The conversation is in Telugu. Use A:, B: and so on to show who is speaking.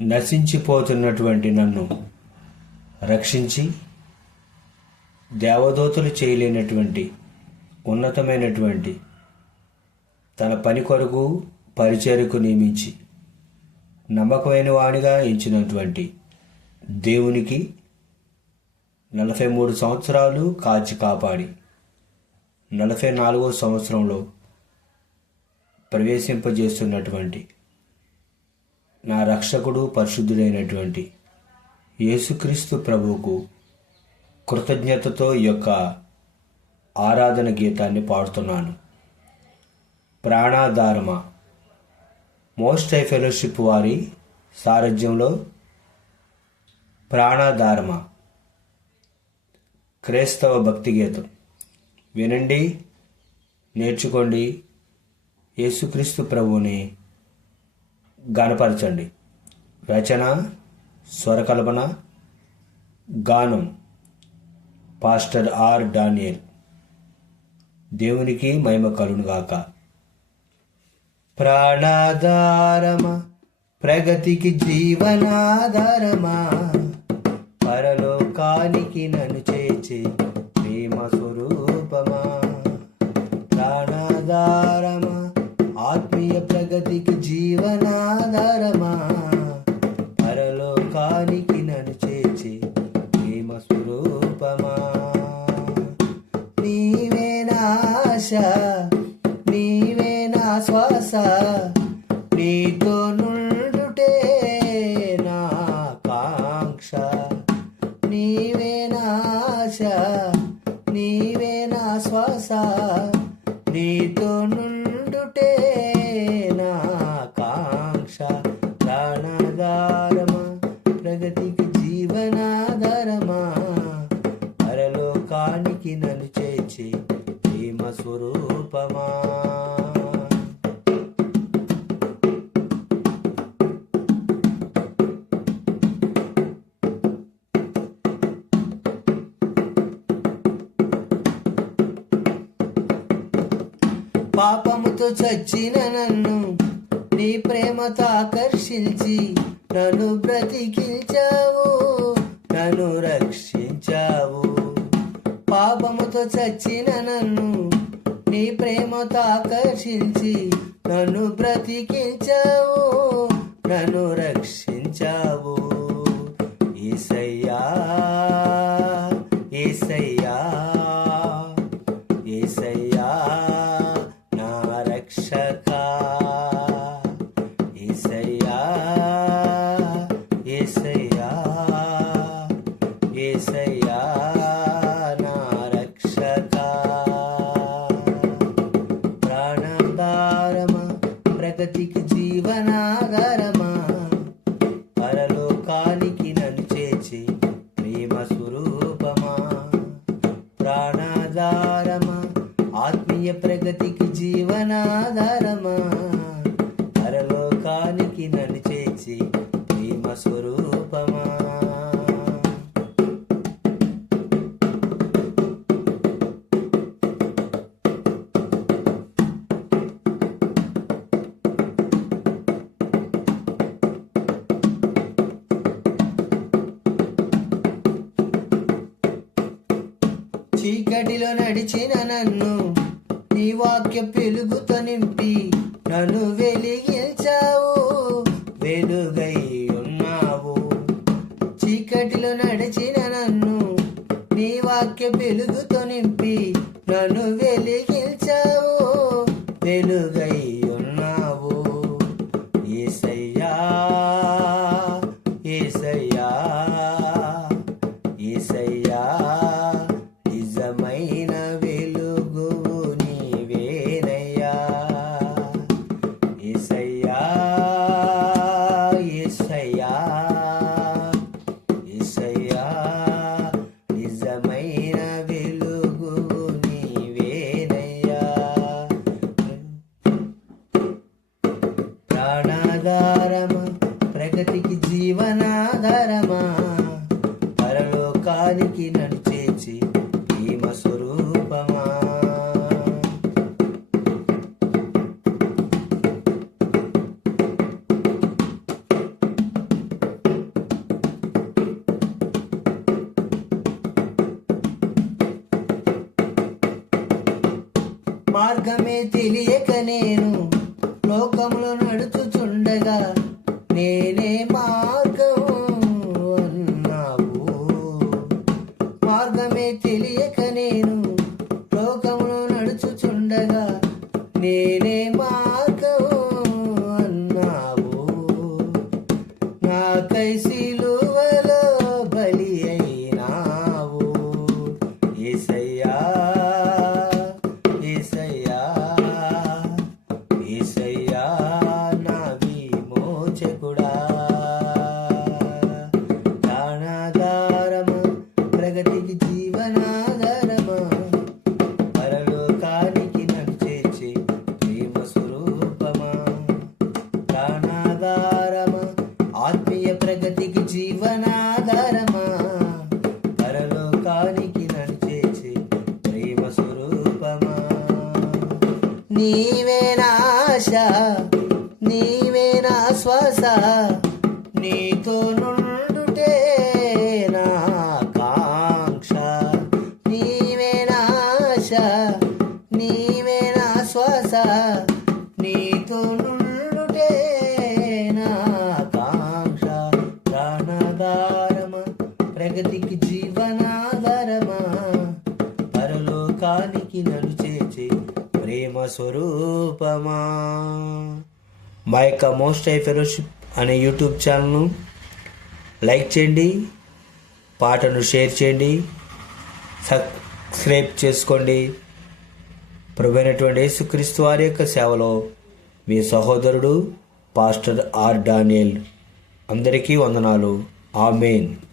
A: నశించిపోతున్నటువంటి నన్ను రక్షించి దేవదూతలు చేయలేనటువంటి ఉన్నతమైనటువంటి తన పని కొరకు పరిచయకు నియమించి నమ్మకమైన వాడిగా ఎంచినటువంటి దేవునికి నలభై మూడు సంవత్సరాలు కాచి కాపాడి నలభై నాలుగో సంవత్సరంలో ప్రవేశింపజేస్తున్నటువంటి నా రక్షకుడు పరిశుద్ధుడైనటువంటి యేసుక్రీస్తు ప్రభువుకు కృతజ్ఞతతో ఈ యొక్క ఆరాధన గీతాన్ని పాడుతున్నాను. ప్రాణాధారమ మోస్ట్ హై ఫెలోషిప్ వారి సారథ్యంలో ప్రాణాధారమ క్రైస్తవ భక్తి గీతం. వినండి నేర్చుకోండి యేసుక్రీస్తు ప్రభువుని గానపరచండి. రచన స్వరకల్పన గానం. Pastor R Daniel. దేవునికి మహిమ కలునుగాక ప్రాణాధారమ ప్రగతికి జీవనాధారమా పరలోకానికి నన్ను చేచే ప్రేమ శ్వాస నీతో పాపముతో చచ్చిన నన్ను నీ ప్రేమతో ఆకర్షించి నన్ను బ్రతికించావు నన్ను రక్షించావు. పాపముతో చచ్చిన నన్ను నీ ప్రేమతో ఆకర్షించి నన్ను బ్రతికించావు నన్ను రక్షించావు. జగతికి జీవనాధారమా? పరలోకానికి నన్ను చేచి ప్రేమ స్వరూపమా? ప్రాణాధారమా? ఆత్మీయ ప్రగతికి జీవనాధారమా? పరలోకానికి నన్ను చేర్చి ప్రేమ స్వరూప చీకటిలో నడిచిన నన్ను నీ వాక్య పెలుగుతో నింపి నన్ను వెలిగించావు వెలుగై ఉన్నావు. చీకటిలో నడిచిన నన్ను నీ వాక్య పెలుగుతో మార్గమే తెలియక నేను లోకంలో నడుచుచుండగా నేనే మార్గం అన్నావు. మార్గమే తెలియక ఆధారమా? ఆత్మీయ ప్రగతికి జీవనాధారమా? పరలోకానికి నడిచేసి ప్రేమ స్వరూపమా? నీవే నాశ నీవే నా శ్వాస నీతో నుండుటే నా కాంక్ష నీవే నాశ నీవే నా శ్వాస నీతో నుండు ప్రేమ స్వరూపమా? మా యొక్క మోస్ట్ ఐ ఫెలోషిప్ అనే యూట్యూబ్ ఛానల్ను లైక్ చేయండి పాటను షేర్ చేయండి సబ్స్క్రైబ్ చేసుకోండి. ప్రభుత్వ యేసుక్రీస్తు వారి యొక్క సేవలో మీ సహోదరుడు పాస్టర్ ఆర్ డానియల్. అందరికీ వందనాలు. ఆమెన్.